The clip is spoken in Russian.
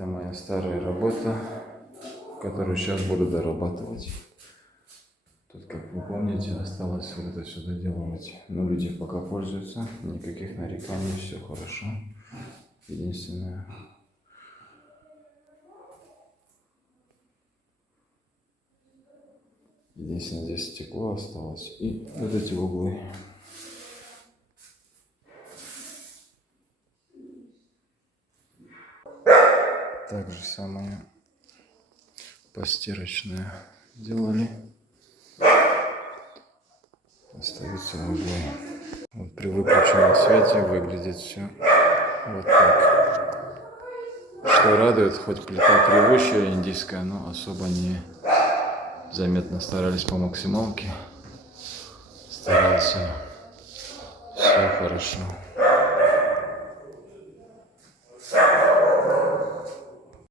Это моя старая работа, которую сейчас буду дорабатывать. Тут, как вы помните, осталось вот это все доделывать. Но люди пока пользуются, никаких нареканий, все хорошо. Единственное, здесь стекло осталось и вот эти углы. Так же самое постирочное делали. Остаются углы. Вот при выключенном свете выглядит все вот так. Что радует, хоть плита кривущая индийская, но особо не заметно. Старались по максималке. Старался. Все хорошо.